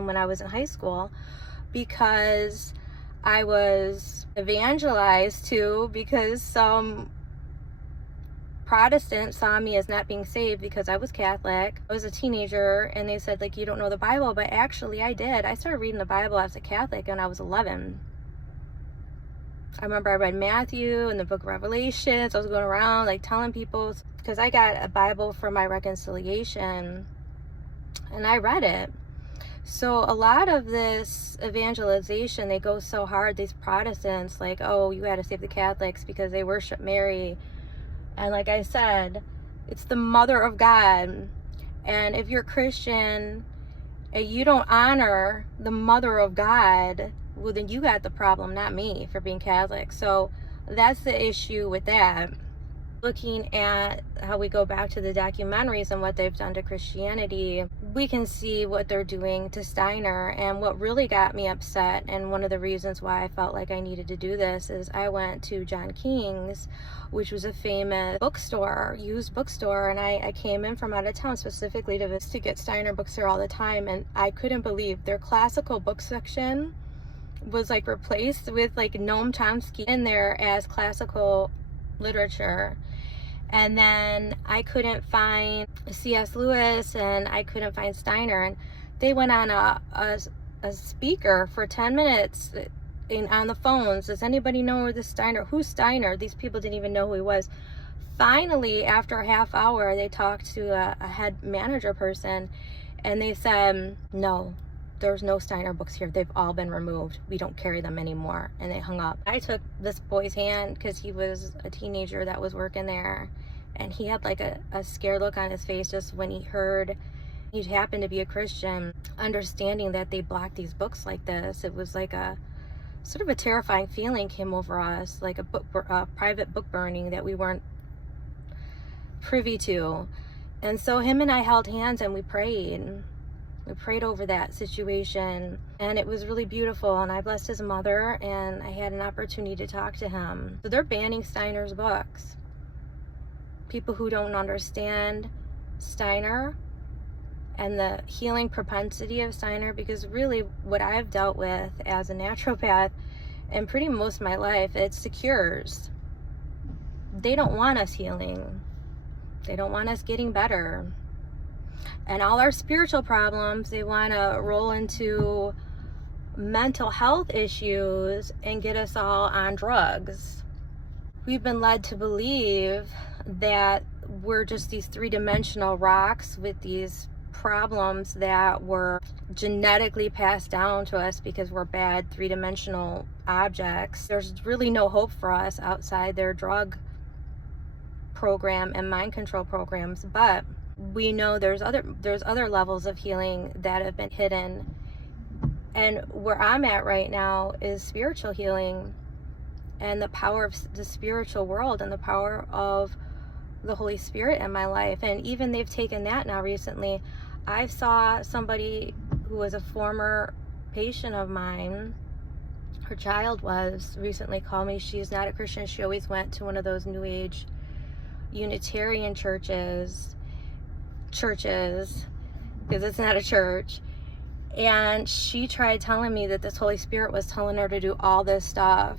when I was in high school, because I was evangelized to, because some Protestants saw me as not being saved because I was Catholic. I was a teenager, and they said, like, you don't know the Bible, but actually I did. I started reading the Bible as a Catholic when I was 11. I remember I read Matthew and the book of Revelations. I was going around like telling people, because I got a Bible for my reconciliation, and I read it. So a lot of this evangelization, they go so hard, these Protestants, like, oh, you got to save the Catholics because they worship Mary. And like I said, it's the mother of God. And if you're Christian and you don't honor the mother of God, well, then you got the problem, not me, for being Catholic. So that's the issue with that. Looking at how we go back to the documentaries and what they've done to Christianity, we can see what they're doing to Steiner. And what really got me upset, and one of the reasons why I felt like I needed to do this, is I went to John King's, which was a famous bookstore, used bookstore, and I came in from out of town specifically to get Steiner books there all the time, and I couldn't believe their classical book section was like replaced with like Noam Chomsky in there as classical literature. And then I couldn't find C.S. Lewis, and I couldn't find Steiner. And they went on a speaker for 10 minutes on the phones. Does anybody know who this Steiner? Who's Steiner? These people didn't even know who he was. Finally, after a half hour, they talked to a head manager person, and they said, no, there's no Steiner books here. They've all been removed. We don't carry them anymore. And they hung up. I took this boy's hand because he was a teenager that was working there, and he had like a scared look on his face just when he heard he happened to be a Christian, understanding that they blocked these books like this. It was like a sort of a terrifying feeling came over us, like a private book burning that we weren't privy to. And so him and I held hands and we prayed. We prayed over that situation, and it was really beautiful. And I blessed his mother, and I had an opportunity to talk to him. So they're banning Steiner's books. People who don't understand Steiner and the healing propensity of Steiner, because really what I've dealt with as a naturopath and pretty most of my life, it's the cures. They don't want us healing. They don't want us getting better. And all our spiritual problems, they want to roll into mental health issues and get us all on drugs. We've been led to believe that we're just these three-dimensional rocks with these problems that were genetically passed down to us because we're bad three-dimensional objects. There's really no hope for us outside their drug program and mind control programs, but we know there's other levels of healing that have been hidden. And where I'm at right now is spiritual healing and the power of the spiritual world and the power of the Holy Spirit in my life. And even they've taken that now recently. I saw somebody who was a former patient of mine, her child was, recently called me. She's not a Christian. She always went to one of those New Age Unitarian churches, because it's not a church. And she tried telling me that this Holy Spirit was telling her to do all this stuff,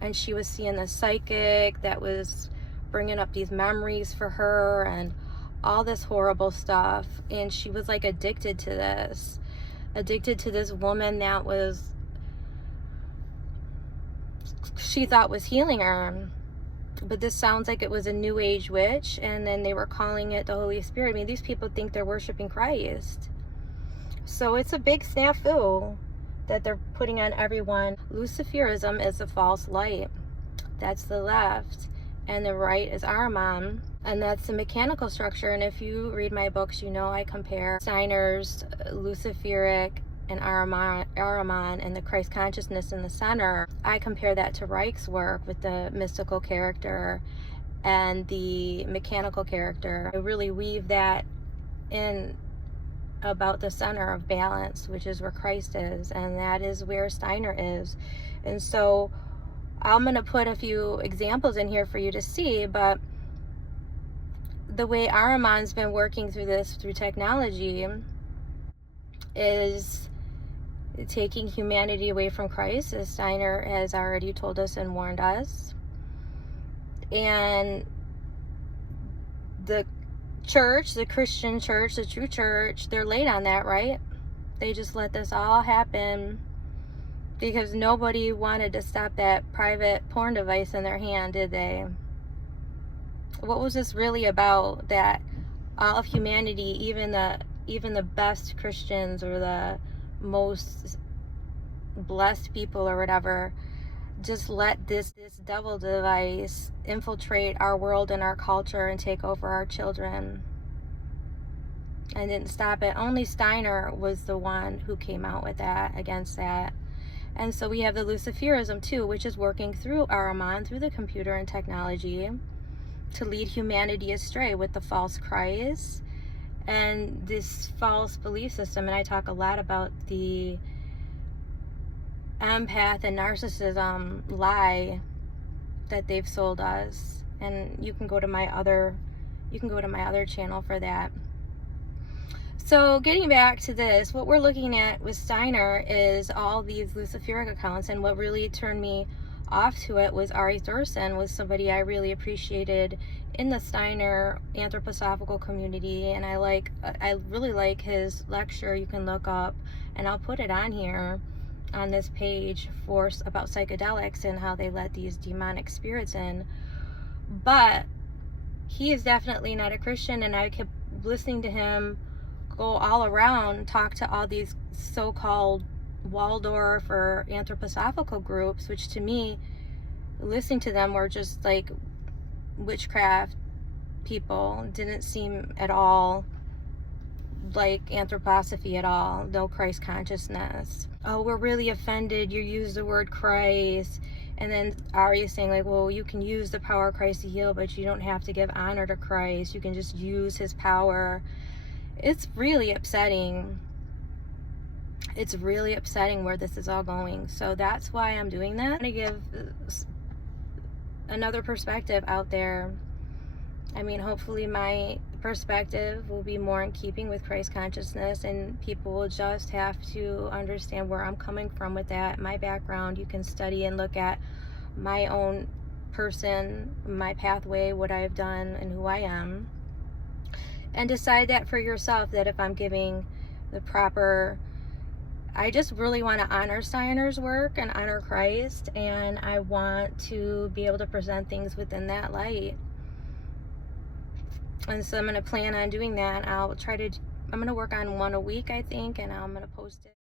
and she was seeing the psychic that was bringing up these memories for her and all this horrible stuff. And she was like addicted to this woman that was, she thought was healing her. But this sounds like it was a New Age witch, and then they were calling it the Holy Spirit. I mean, these people think they're worshiping Christ. So it's a big snafu that they're putting on everyone. Luciferism is a false light. That's the left. And the right is Ahriman. And that's the mechanical structure. And if you read my books, you know I compare Steiner's Luciferic and Ahriman and the Christ consciousness in the center. I compare that to Reich's work with the mystical character and the mechanical character. I really weave that in about the center of balance, which is where Christ is, and that is where Steiner is. And so I'm going to put a few examples in here for you to see, but the way Ahriman's been working through this, through technology, is taking humanity away from Christ, as Steiner has already told us and warned us. And the church, the Christian church, the true church, they're late on that, right? They just let this all happen because nobody wanted to stop that private porn device in their hand, did they? What was this really about, that all of humanity, even the best Christians or the most blessed people or whatever, just let this devil device infiltrate our world and our culture and take over our children, and didn't stop it? Only Steiner was the one who came out with that, against that. And so we have the Luciferism too, which is working through Ahriman, through the computer and technology, to lead humanity astray with the false Christ and this false belief system. And I talk a lot about the empath and narcissism lie that they've sold us. And you can go to my other channel for that. So getting back to this, what we're looking at with Steiner is all these Luciferic accounts, and what really turned me off to it was Ari Thorson, was somebody I really appreciated in the Steiner anthroposophical community, and I really like his lecture. You can look up, and I'll put it on here on this page, about psychedelics and how they let these demonic spirits in. But he is definitely not a Christian, and I kept listening to him go all around, talk to all these so-called Waldorf or anthroposophical groups, which to me, listening to them, were just like witchcraft people. Didn't seem at all like Anthroposophy at all. No Christ consciousness. Oh, we're really offended you use the word Christ. And then Ari is saying, like, well, you can use the power of Christ to heal, but you don't have to give honor to Christ. You can just use his power. It's really upsetting. It's really upsetting where this is all going. So that's why I'm doing that. I'm going to give another perspective out there. I mean, hopefully my perspective will be more in keeping with Christ consciousness, and people will just have to understand where I'm coming from with that. My background, you can study and look at my own person, my pathway, what I've done, and who I am, and decide that for yourself, that if I'm giving the proper... I just really want to honor Steiner's work and honor Christ, and I want to be able to present things within that light. And so I'm going to plan on doing that. I'm going to work on one a week, I think, and I'm going to post it.